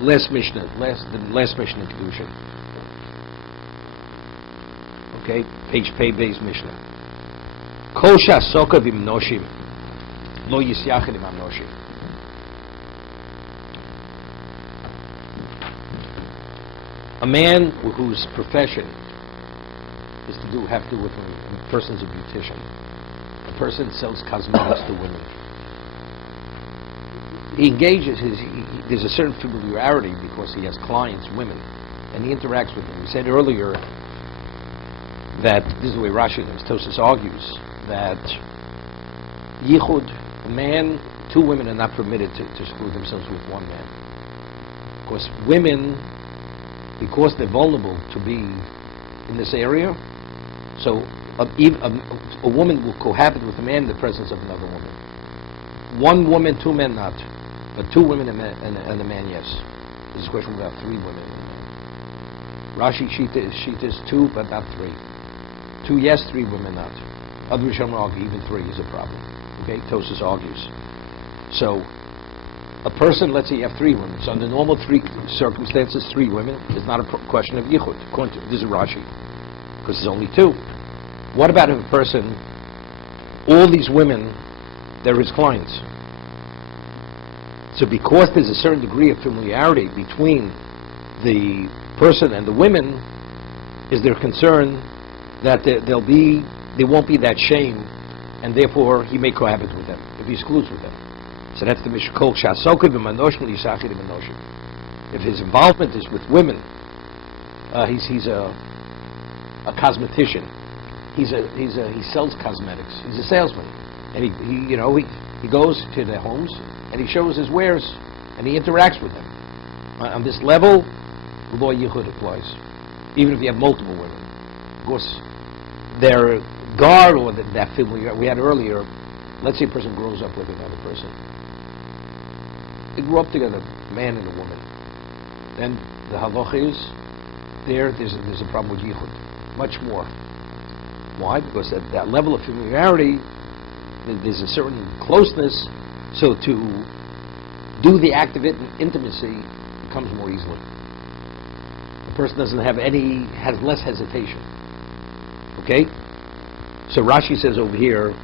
last Mishnah, the last Mishnah in Kedushin. Okay, page Pei Beis Mishnah. Kol she'asoka v'mnoshim lo yisyachid im amnoshim. A man whose profession is to have to do with women. A person's a beautician. A person sells cosmetics to women. He engages there's a certain familiarity because he has clients, women, and he interacts with them. We said earlier that this is the way Rashi and Tosfos argues that yichud, a man, two women are not permitted to screw themselves with one man. Because women, because they're vulnerable to be in this area, so a woman will cohabit with a man in the presence of another woman. One woman, two men not. But two women and a man, yes. This is a question about three women and a man. Rashi Shita is two, but not three. Two yes, three women not. Other Rishonim argue even three is a problem. Okay, Tosfos argues. So, a person, let's say you have three women. So under normal three circumstances, three women is not a question of yichud. This is Rashi, because there's only two. What about if a person, all these women, they're his clients? So because there's a certain degree of familiarity between the person and the women, is there concern that there won't be that shame, and therefore he may cohabit with them if he excludes with them. So that's the Mishkol Shasoka v'manoshim l'yisachid v'manoshim. If his involvement is with women, he's a cosmetician. He sells cosmetics. He's a salesman, and he goes to their homes and he shows his wares and he interacts with them. On this level, the law yichud applies, even if you have multiple women. Of course, their guard or that family we had earlier. Let's say a person grows up with another person. They grew up together, a man and a woman. Then the halacha is there's a problem with yichud, much more. Why? Because at that level of familiarity, there's a certain closeness. So to do the act of intimacy becomes more easily. The person has less hesitation. Okay? So Rashi says over here,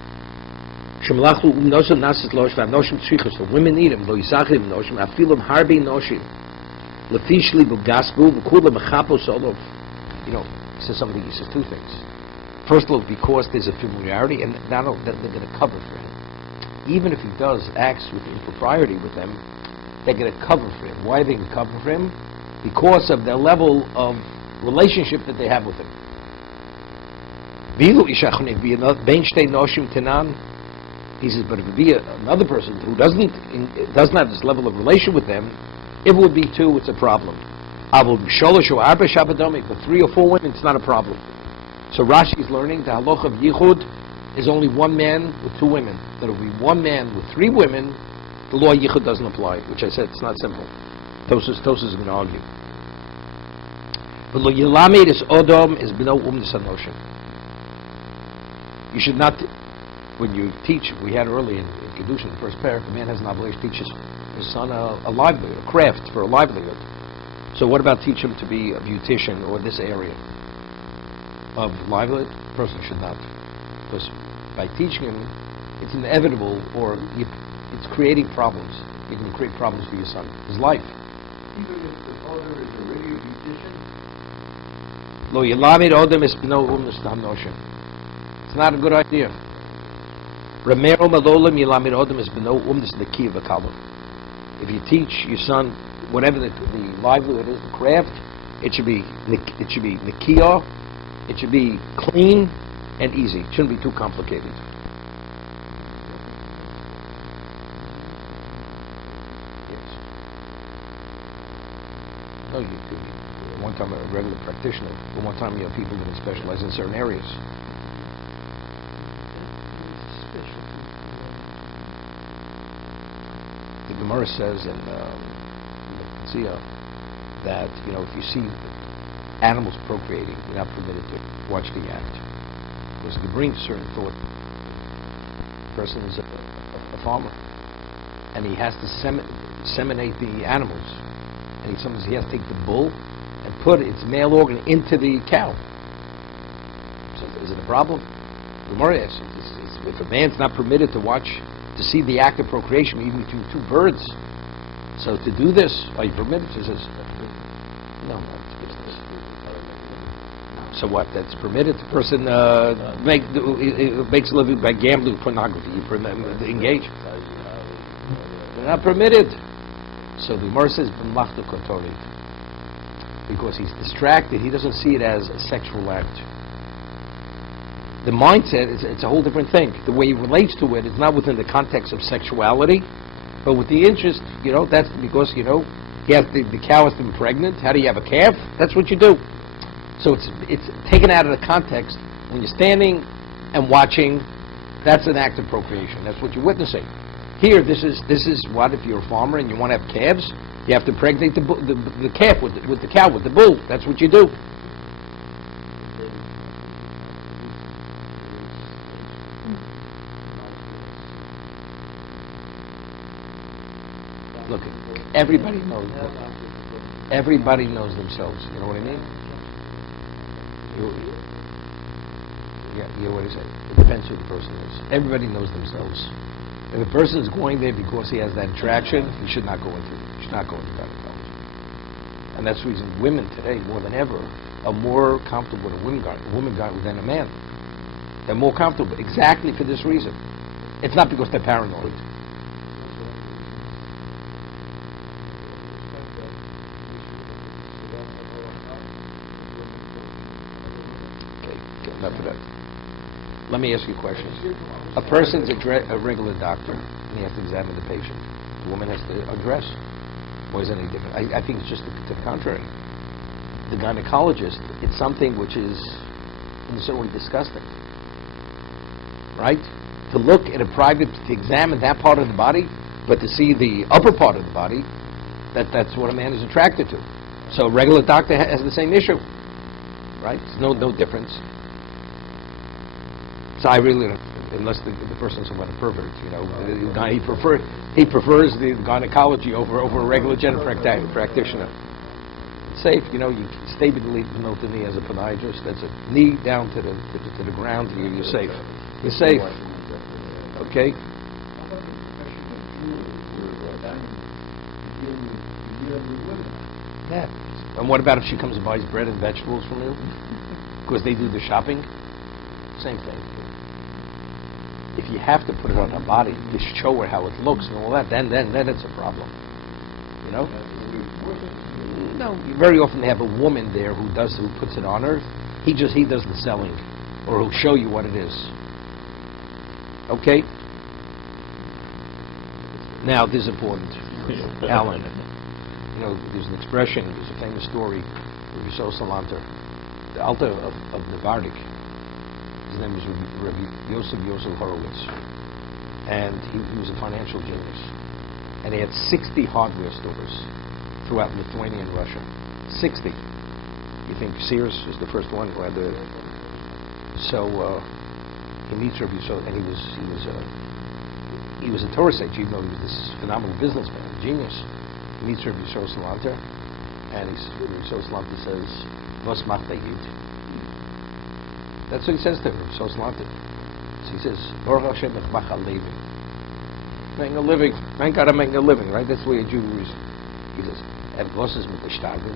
women need him, says something, he says two things. First of all, because there's a familiarity, and not only that they're going to cover for him. Even if he does acts with impropriety with them, they're going to cover for him. Why are they going to cover for him? Because of their level of relationship that they have with him. He says, but if it be another person who doesn't have this level of relation with them, if it would be two, it's a problem. But three or four women, it's not a problem. So Rashi is learning the halacha of yichud is only one man with two women. That will be one man with three women. The law yichud doesn't apply, which I said it's not simple. Tosfos is going to argue. But lo yilamed is odom is b'no umnis hanoshin. You should not, when you teach, we had earlier in Kedushin, the first parak, the man has an obligation to teach his son a livelihood, a craft for a livelihood. So what about teach him to be a beautician or this area of livelihood? The person should not. Because by teaching him, it's inevitable, or it's creating problems. You can create problems for your son, his life. Even if the father is already a beautician? Lo yilamed odom es b'no umnis hanoshin. It's not a good idea. Ramero malolim yilamed odom es b'no umnis nekiya v'kalov. If you teach your son whatever the livelihood is, the craft, it should be nekiya, it should be clean and easy. It shouldn't be too complicated. Yes. No, one time a regular practitioner, but one time you have people that specialize in certain areas. The Gemara says in the that if you see animals procreating, you're not permitted to watch the act. Because it brings certain thought. The person is a farmer, and he has to seminate the animals. and sometimes he has to take the bull and put its male organ into the cow. So is it a problem? The Gemara asks, if a man's not permitted to see the act of procreation, even between two birds, so to do this, are you permitted? She says, no, it's business. So what? That's permitted. The person makes a living by gambling, pornography. You engage. They're not permitted. So the Gemara says, "B'mlachta kotorit," because he's distracted. He doesn't see it as a sexual act. The mindset it's a whole different thing. The way he relates to it is not within the context of sexuality, but with the interest. That's because he has the cow has to be pregnant. How do you have a calf? That's what you do. So it's taken out of the context. When you're standing and watching, that's an act of procreation. That's what you're witnessing. Here, this is what if you're a farmer and you want to have calves, you have to impregnate the calf with the cow, with the bull. That's what you do. Look, everybody knows themselves. You know what I mean? What do you say? It depends who the person is. Everybody knows themselves. If a person is going there because he has that attraction, he should not go into gynecology. And that's the reason women today, more than ever, are more comfortable with a woman than a man. They're more comfortable exactly for this reason. It's not because they're paranoid. Enough of that. Let me ask you a question. A person's a regular doctor, and he has to examine the patient. The woman has to undress. Why is it any different? I think it's just to the contrary. The gynecologist, it's something which is in a certain way disgusting. Right? To look at to examine that part of the body, but to see the upper part of the body, that's what a man is attracted to. So a regular doctor has the same issue. Right? There's no difference. So I really don't, unless the person's somewhat a pervert, he prefers the gynecology over a regular general practitioner. It's safe, you stay with the knee as a podiatrist. That's a knee down to the ground. You're safe. You're safe. Okay. Yeah. And what about if she comes and buys bread and vegetables from you? Because they do the shopping. Same thing. If you have to put it on her body to show her how it looks and all that, then it's a problem. No, very often they have a woman there who puts it on her. He does the selling, or he'll show you what it is. Okay. Now this is important, Alan. There's an expression. There's a famous story of Yisrael Salanter, the Alter of Navardik. His name was Rabbi Yosef Horowitz, and he was a financial genius. And he had 60 hardware stores throughout Lithuania and Russia. 60. You think Sears is the first one who had the? So he meets Rabbi Yosef, and he was a Torah sage, even though he was this phenomenal businessman, a genius. He meets Rabbi Yosef Salanter, and Rabbi Yosef Salanter says, "Was macht er Yid?" That's what he says to him, so Salanter. So he says, Baruch Hashem echmach ha-levin. Making a living. Man gotta make a living, right? That's the way a Jew reasons. He says, and was is mit the.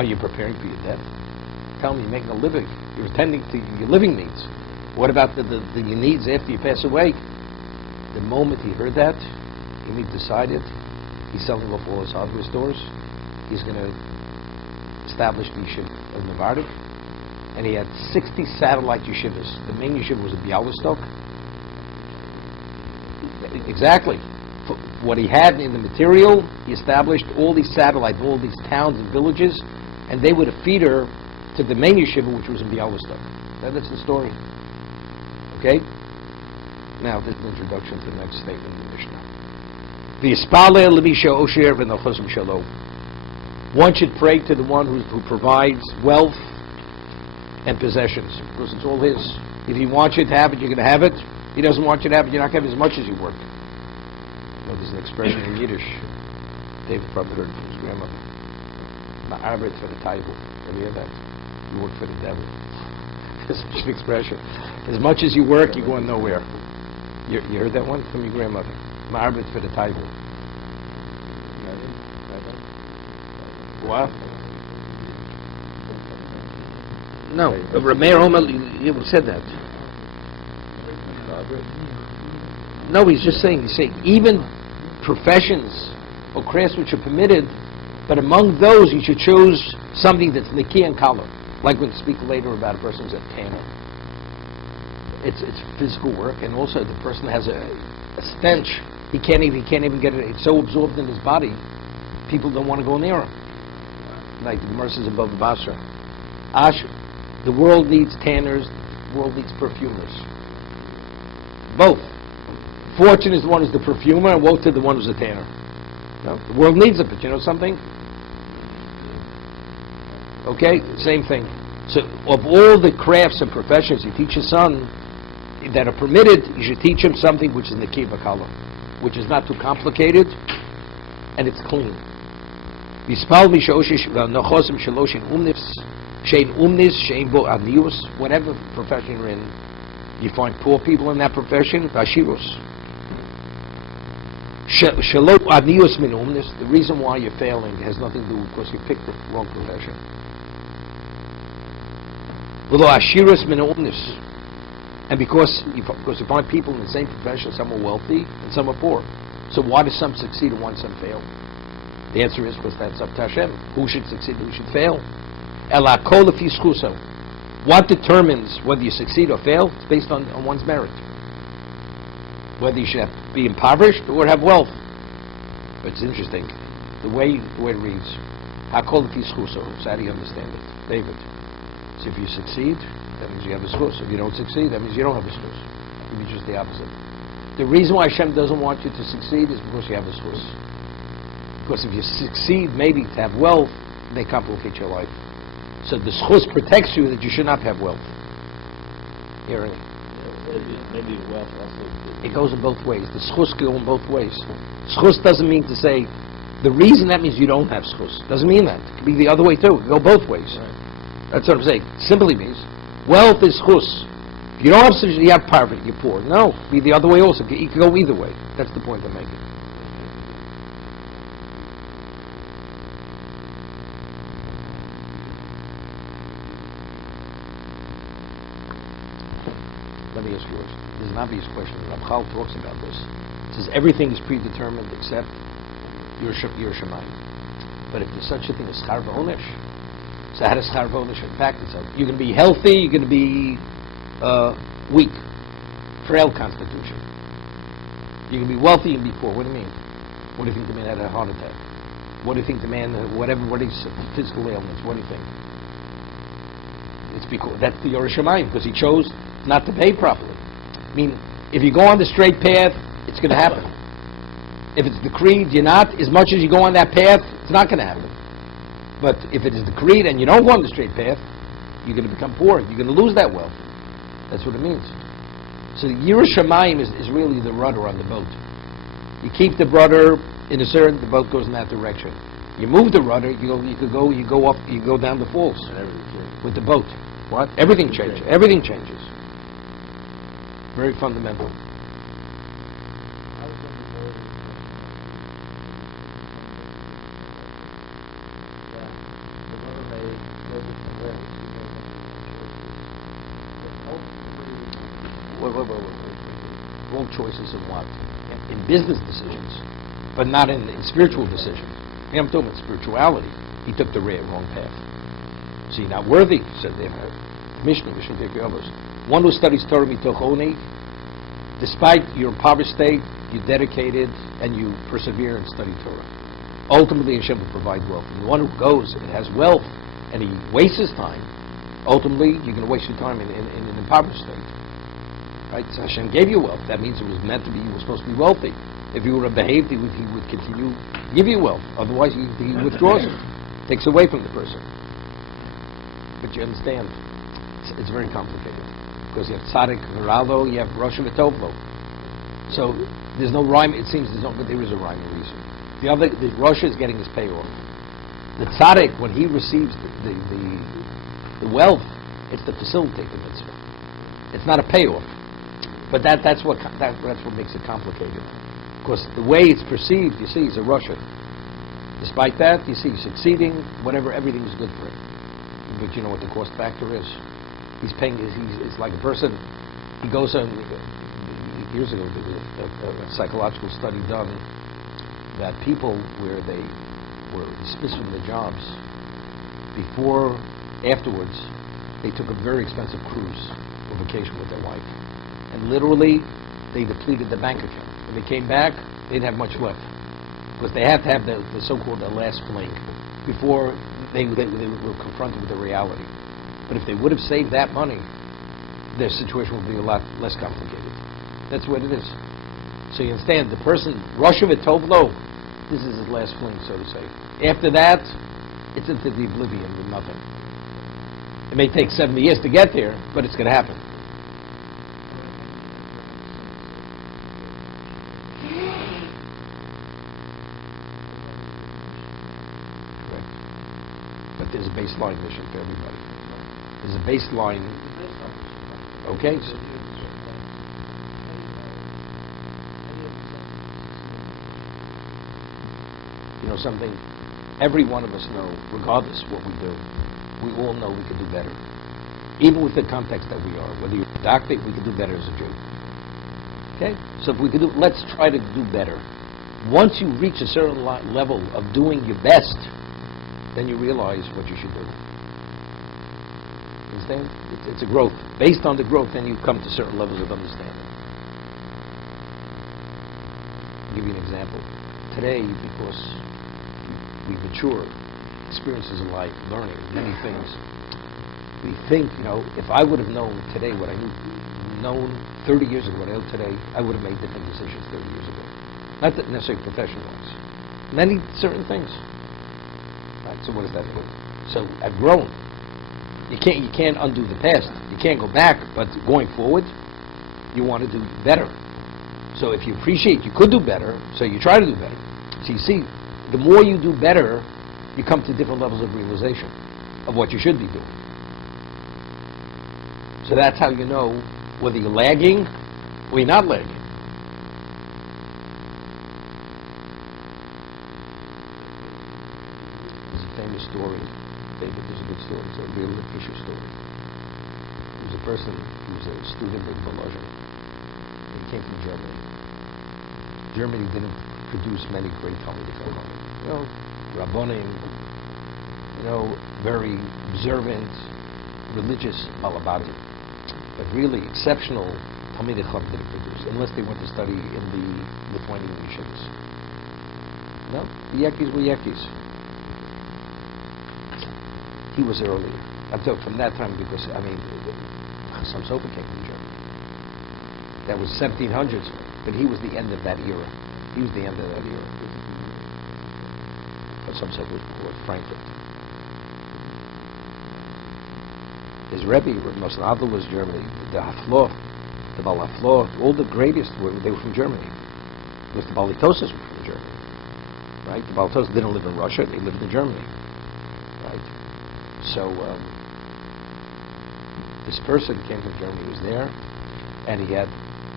Are you preparing for your death? Tell me, you're making a living. You're attending to your living needs. What about your needs after you pass away? The moment he heard that, he decided he's selling off all his hardware stores. He's going to establish the yeshiva of Navardik. And he had 60 satellite yeshivas. The main yeshiva was in Bialystok. Exactly. For what he had in the material, he established all these satellites, all these towns and villages, and they were the feeder to the main yeshiva, which was in Bialystok. That's the story. Okay? Now, this is the introduction to the next statement of the Mishnah. V'yispaleh l'misha osher v'nochosm shalom. One should pray to the one who provides wealth and possessions, because it's all his. If he wants you to have it, you're going to have it. He doesn't want you to have it, you're not going to have as much as you work. There's an expression in Yiddish. David probably heard it from his grandmother. Ma'arbet for the table. Ever hear that? You work for the devil. It's such an expression. As much as you work, you're going nowhere. You heard that one from your grandmother? Ma'arbet for the table. What? No, Rameir Omer, you said that. No, he's saying even professions or crafts which are permitted, but among those you should choose something that's niki and color. Like we'll speak later about a person who's a tanner. It's physical work, and also the person has a stench. He can't even get it. It's so absorbed in his body, people don't want to go near him. Like the Gemara says above the Basra. The world needs tanners, the world needs perfumers. Both. Fortune is the one who's the perfumer, and woe to the one who's the tanner. No? The world needs it, but you know something? Okay, same thing. So, of all the crafts and professions you teach your son that are permitted, you should teach him something which is Niki B'Kala, which is not too complicated, and it's clean. Whatever profession you're in, you find poor people in that profession, the reason why you're failing has nothing to do with because you picked the wrong profession. And because you find people in the same profession, some are wealthy and some are poor. So why do some succeed and some fail? The answer is because that's up to Hashem. Who should succeed, who should fail? What determines whether you succeed or fail? It's based on one's merit. Whether you should be impoverished or have wealth. But it's interesting. The way it reads, so how do you understand it? David. So if you succeed, that means you have a schus. If you don't succeed, that means you don't have a schus. It means just the opposite. The reason why Hashem doesn't want you to succeed is because you have a schus. Because if you succeed, maybe to have wealth, they complicate your life. So the schus protects you that you should not have wealth. Hearing it? Maybe wealth also. It goes in both ways. The schus go in both ways. Schus doesn't mean to say the reason that means you don't have schus. Doesn't mean that. It could be the other way too. It can go both ways. Right. That's what I'm saying. Simply means wealth is schus. If you don't have schus, you have poverty, you're poor. No, be the other way also. You can go either way. That's the point I'm making. Let me ask yours. This is an obvious question. Ramchal talks about this. He says everything is predetermined except your Shemayim. But if there's such a thing as schar v'onesh, so how does schar v'onesh impact itself? You're going to be healthy, you're going to be weak, frail constitution. You're going to be wealthy and be poor. What do you mean? What do you think the man had a heart attack? What do you think the man, whatever, what is physical ailments, what do you think? It's because that's the Yor Shemayim, because he chose not to pay properly. I mean, if you go on the straight path, it's going to happen. If it's decreed, you're not, as much as you go on that path, it's not going to happen. But if it is decreed and you don't go on the straight path, you're going to become poor. You're going to lose that wealth. That's what it means. So the Yor Shemayim is really the rudder on the boat. You keep the rudder in a certain, the boat goes in that direction. You move the rudder, you go down the falls with the boat. What? Everything changes. Everything changes. Very fundamental. Wait. Wrong choices in what? In business decisions, but not in spiritual decisions. I'm talking about spirituality. He took the wrong path. So you're not worthy, said the Mishnah take your others. One who studies Torah mitoch oni, despite your impoverished state, you dedicated and you persevere and study Torah. Ultimately, Hashem will provide wealth. And the one who goes and has wealth and he wastes his time, ultimately, you're going to waste your time in an impoverished state. Right? So Hashem gave you wealth. That means it was meant to be, you were supposed to be wealthy. If you would have behaved, he would continue to give you wealth. Otherwise, he withdraws it, takes away from the person. But you understand, it's very complicated. Because you have tzaddik v'ralo, you have rosh v'tovlo. So there's no rhyme. It seems but there is a rhyme and reason. Russia is getting his payoff. The tzaddik, when he receives the wealth, it's to facilitate the mitzvah. It's not a payoff. But that's what makes it complicated. Because the way it's perceived, you see, he's a Russian. Despite that, you see, he's succeeding, whatever, everything's good for him. But you know what the cost factor is? He's paying, it's like a person, he goes on, years ago, there was a psychological study done that people where they were dismissed from the jobs, afterwards, they took a very expensive cruise or vacation with their wife. And literally, they depleted the bank account. When they came back, they didn't have much left. Because they had to have the so-called the last fling before they were confronted with the reality. But if they would have saved that money, their situation would be a lot less complicated. That's what it is. So you understand, the person, Russia Vitovlo, this is his last fling, so to say. After that, it's into the oblivion with nothing. It may take 70 years to get there, but it's going to happen. But there's a baseline mission for everybody. There's a baseline. Okay? You know something? Every one of us know, regardless what we do, we all know we could do better. Even with the context that we are. Whether you're a doctor, we could do better as a Jew. Okay? So if we could let's try to do better. Once you reach a certain level of doing your best, then you realize what you should do. Understand? It's a growth. Based on the growth, then you come to certain levels of understanding. I'll give you an example. Today, because we mature, experiences in life, learning many things, we think, if I would have known today what I known 30 years ago, what I know today, I would have made different decisions 30 years ago. Not that necessarily professional ones. Many certain things. Right, so what does that mean? So I've grown. You can't undo the past. You can't go back, but going forward, you want to do better. So if you appreciate you could do better, so you try to do better. So you see, the more you do better, you come to different levels of realization of what you should be doing. So that's how you know whether you're lagging or you're not lagging. Story. David, there's a good story. It's a real issue story. There was a person who was a student in Bologna. He came from Germany. Germany didn't produce many great Talmudic Chachamim. Rabbonim, very observant, religious Malabatim. But really exceptional Talmudic Chacham didn't produce, unless they went to study in the Lithuanian yeshivas. No, the Yekis were Yekis. He was earlier. I'm talking from that time because, some Sofer came from Germany. That was 1700s, but he was the end of that era. He was the end of that era. Some Sofer was before Frankfurt. His Rebbe, Mosnadel, was Germany. The Hafloh, the Baal Hafloh, all the greatest, they were from Germany. Because the Balitosis were from Germany. Right? The Balitosis didn't live in Russia, they lived in Germany. Right? So this person came from Germany, he was there, and he had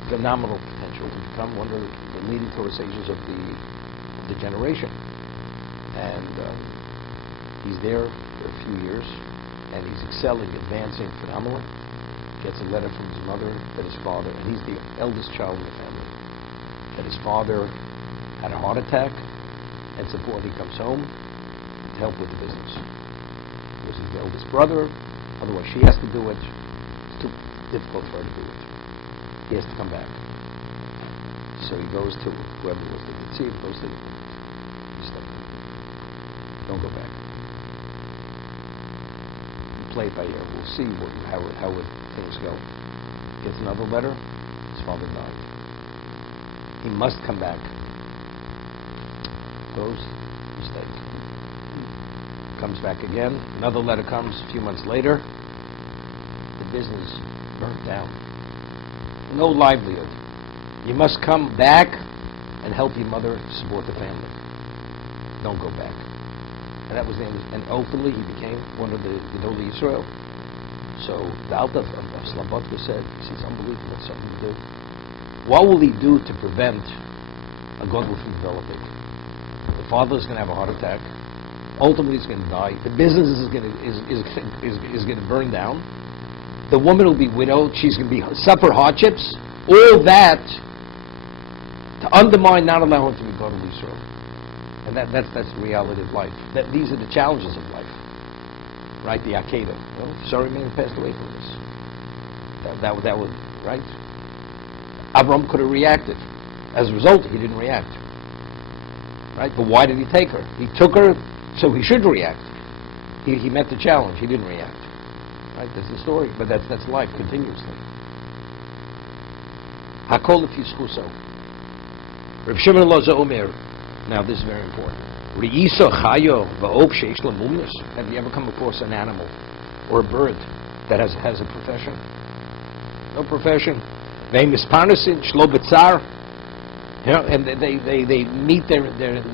phenomenal potential to become one of the leading Torah sages of the generation. And he's there for a few years, and he's excelling, advancing, phenomenal. Gets a letter from his mother that his father, and he's the eldest child in the family, that his father had a heart attack, and support he comes home to help with the business. This is the eldest brother, otherwise she has to do it. It's too difficult for her to do it. He has to come back. So he goes to whoever was the Ketziv, goes to don't go back. You play it by ear. We'll see how things go. Gets another letter. His father died. He must come back. Goes, mistake. Comes back again. Another letter comes a few months later. The business burnt down. No livelihood. You must come back and help your mother support the family. Don't go back. And that was the end. And openly he became one of the Gedolei Yisrael. So the Alta of Slobodka said, this is unbelievable, something to do. What will he do to prevent a Godel from developing? The father is going to have a heart attack. Ultimately, he's going to die. The business is going to burn down. The woman will be widowed. She's going to suffer hardships. All that to undermine, not allow him to be God of Israel. And that's the reality of life. These are the challenges of life. Right? The Akedah. Sorry, man passed away from this. That would, right? Avram could have reacted. As a result, he didn't react. Right? But why did he take her? He took her so he should react. He met the challenge. He didn't react. Right? That's the story. But that's life continuously. Hakol Yischuso. Reb Shimon Loza Omer. Now this is very important. Reiso chayo va'op sheish lo mumnus. Have you ever come across an animal or a bird that has a profession? No profession. They misparnasin shlo b'tzar. And they meet their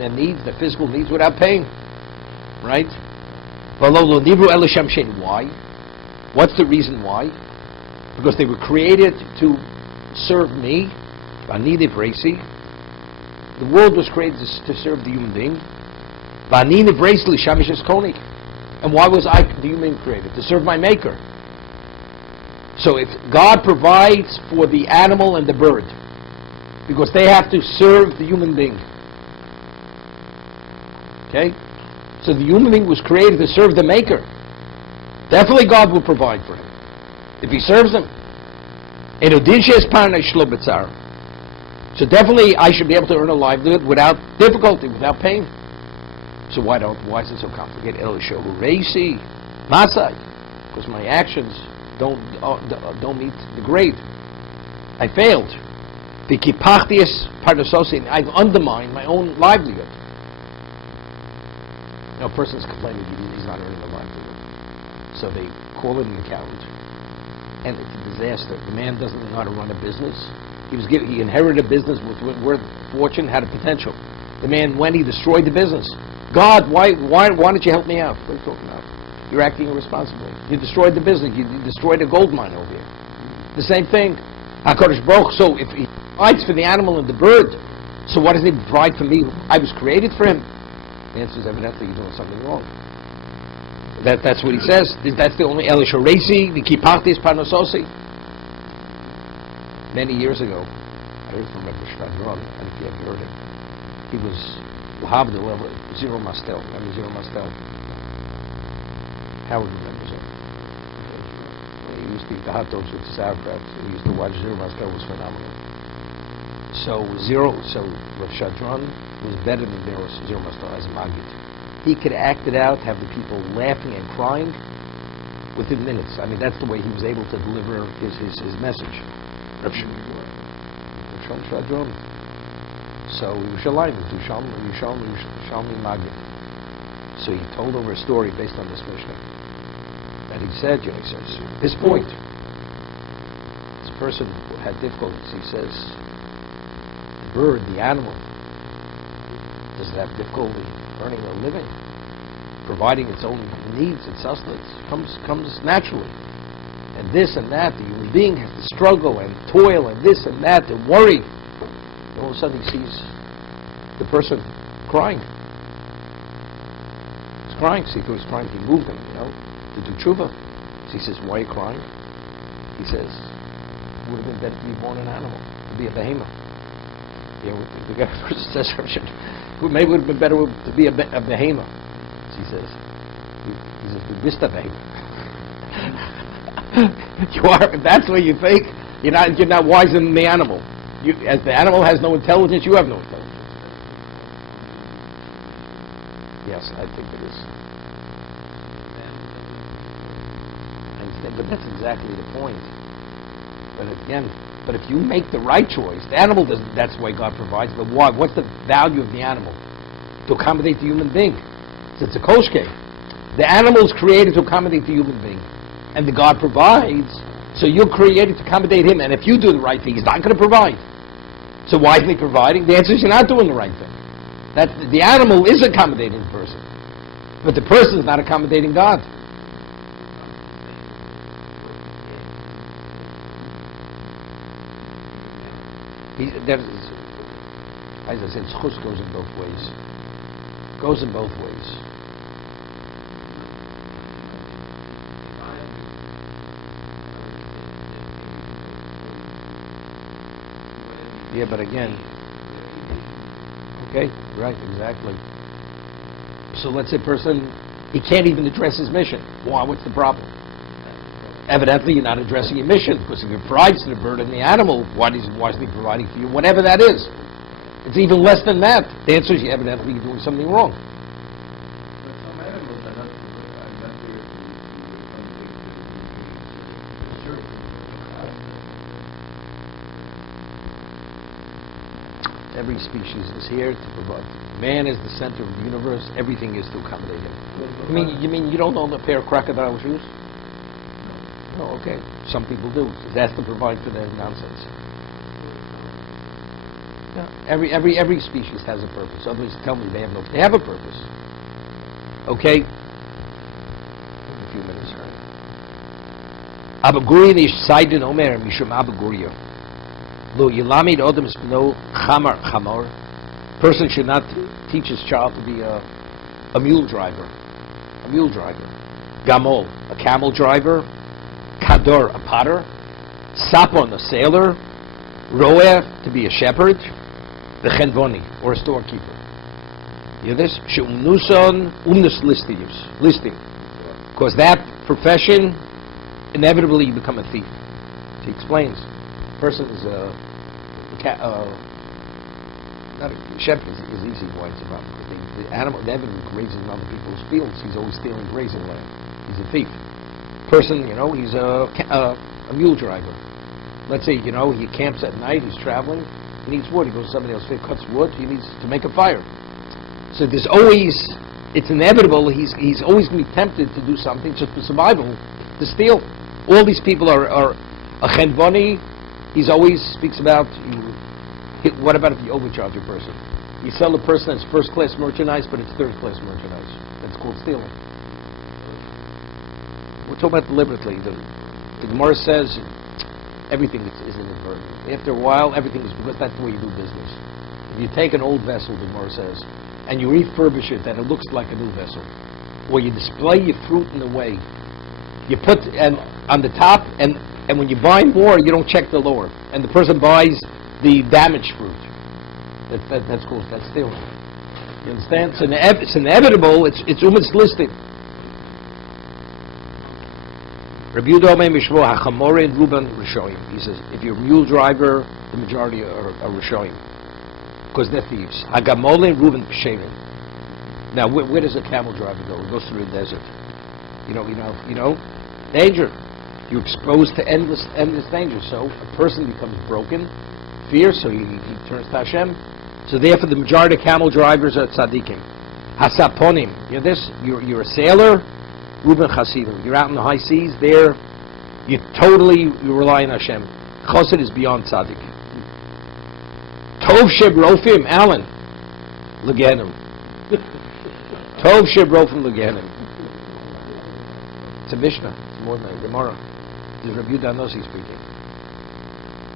needs, their physical needs, without paying. Right? Why? What's the reason why? Because they were created to serve me. The world was created to serve the human being. And why was I, the human being, created? To serve my maker. So if God provides for the animal and the bird, because they have to serve the human being. Okay? So the human being was created to serve the maker. Definitely God will provide for him. If he serves him. So definitely I should be able to earn a livelihood without difficulty, without pain. So why is it so complicated? Because my actions don't meet the grade. I failed. I've undermined my own livelihood. Now, a person's complaining he's not earning a livelihood. So they call in an accountant. And it's a disaster. The man doesn't know how to run a business. He inherited a business worth fortune, had a potential. The man went, he destroyed the business. God, why don't you help me out? What are you talking about? You're acting irresponsibly. You destroyed the business. You destroyed a gold mine over here. The same thing. HaKadosh Baruch. So if he provides for the animal and the bird, so why doesn't he provide for me? I was created for him. The answer is evidently you're doing something wrong. That's what he says. That's the only Elish Horesi, the Kipachtis Parnososi. Many years ago, I heard from Rabbi Shvadron, I don't know if you ever heard it. He was Lahabdil over Zero Mastel. Remember Zero Mastel? Howard remembers it. He used to eat the hot dogs with sauerkraut. He used to watch Zero Mastel. Was phenomenal. So Rav Shadron was better than Zero Mastel as a Maggid. He could act it out, have the people laughing and crying within minutes. I mean, that's the way he was able to deliver his message. Rav Shadron. So Yerushalmi Maggid. So he told over a story based on this Mishnah. And he said, his point. This person had difficulties. He says, the bird, the animal, does it have difficulty earning a living? Providing its own needs and sustenance comes naturally. And this and that, the human being has to struggle and toil and this and that and worry. And all of a sudden he sees the person crying. He's crying. See, he was trying to move him, to do tshuva. So he says, why are you crying? He says, it would have been better to be born an animal, to be a behemoth. The person says, maybe it would have been better to be a behemoth. So he says, we missed a behemoth. You are. If that's what you think, you're not wiser than the animal. As the animal has no intelligence, you have no intelligence. Yes, I think it is. But that's exactly the point. But again, if you make the right choice, the animal doesn't. That's why God provides. But why? What's the value of the animal? To accommodate the human being. So it's a koshke. The animal is created to accommodate the human being. And the God provides, so you're created to accommodate him. And if you do the right thing, he's not going to provide. So why isn't he providing? The answer is you're not doing the right thing. That the animal is accommodating the person, but the person is not accommodating God. As I said, schus goes in both ways. Goes in both ways. Yeah, but again, okay, right, exactly. So let's say a person, he can't even address his mission. Why? What's the problem? Evidently, you're not addressing your mission, because if you provide to the bird and the animal, why isn't he providing for you? Whatever that is. It's even less than that. The answer is evidently you're doing something wrong. But some animals are not there to Every species is here to provide. Man is the center of the universe. Everything is to accommodate him. You mean you don't own a pair of crocodile shoes? No, okay. Some people do. That's to provide for their nonsense. Yeah. Every species has a purpose. Others tell me they have a purpose. Okay. A few minutes, right? Abagurian is Saidin Omer Mishum Abaguria. Lo Yilamid Odom Spino Chamar Chamor. Person should not teach his child to be a mule driver. A mule driver. Gamol, a camel driver. Kador, a potter. Sapon, a sailor. Roer, to be a shepherd. The Chenvoni, or a storekeeper. You hear this? She'umnuson umnus listing. Because that profession, inevitably you become a thief. He explains. Person is not a shepherd is easy what it's about. The animal inevitably grazes in other people's fields. He's always stealing grazing land. He's a thief. Person, he's a mule driver. Let's say, he camps at night, he's traveling, he needs wood, he goes to somebody else, cuts wood, he needs to make a fire. So there's always, it's inevitable, he's always going to be tempted to do something just for survival, to steal. All these people are a chenvoni. He's always speaks about, what about if you overcharge a person? You sell a person as first-class merchandise, but it's third-class merchandise. That's called stealing. We're talking about deliberately. The Gemara says everything is inadvertent. After a while, everything is, because that's the way you do business. If you take an old vessel, the Gemara says, and you refurbish it, and it looks like a new vessel, or you display your fruit in a way, you put on the top, and when you buy more, you don't check the lower, and the person buys the damaged fruit. That's stealing. You understand? It's inevitable. It's listed. Rabbi Yehuda Mishvo HaChamorin Ruben Rishoyim. He says, if you're a mule driver, the majority are Rishoyim, because they're thieves. Hagamolin Ruben Pshevin. Now, where does a camel driver go? He goes through the desert. Danger. You're exposed to endless danger. So a person becomes broken, fierce, so he turns to Hashem. So therefore, the majority of camel drivers are tzaddikim. Hasaponim. You're a sailor. Ruben Chasidim. You're out in the high seas. There, you rely on Hashem. Chassid is beyond tzaddik. Tov Sheb Rofim, Alan. Legenim. Tov Sheb Rofim Legenim. It's a Mishnah. It's more than a Gemara. This is Rabbi Yehuda Nossi speaking.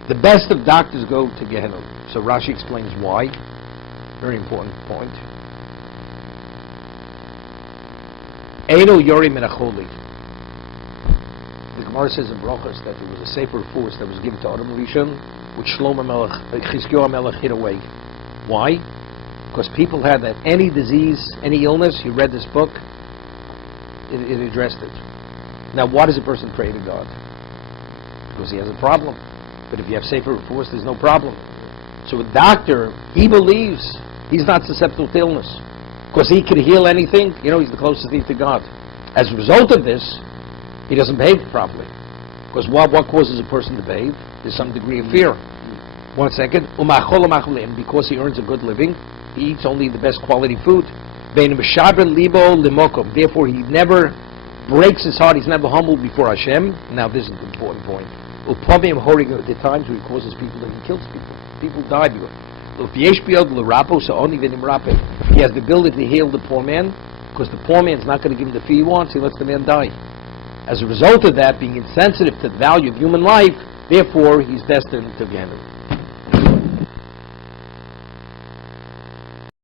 The best of doctors go to Gehenna. So Rashi explains why. Very important point. Eino Yori Menacholi. The Gemara says in Brochus that there was a Sefer Force that was given to Adam Rishon, which Shlomo Melech, Chizkiyahu Melech hid away. Why? Because people had that any disease, any illness, you read this book, it addressed it. Now, why does a person pray to God? Because he has a problem. But if you have Sefer Force, there's no problem. So a doctor, he believes he's not susceptible to illness. Because he can heal anything, he's the closest thing to God. As a result of this, he doesn't behave properly. Because what causes a person to behave? There's some degree of fear. 1 second. Because he earns a good living, he eats only the best quality food. Therefore, he never breaks his heart, he's never humbled before Hashem. Now, this is the important point. Upamim holding at the times where he causes people and he kills people. People die because he has the ability to heal the poor man, because the poor man's not going to give him the fee he wants, he lets the man die. As a result of that, being insensitive to the value of human life, therefore he's destined to Gehenna.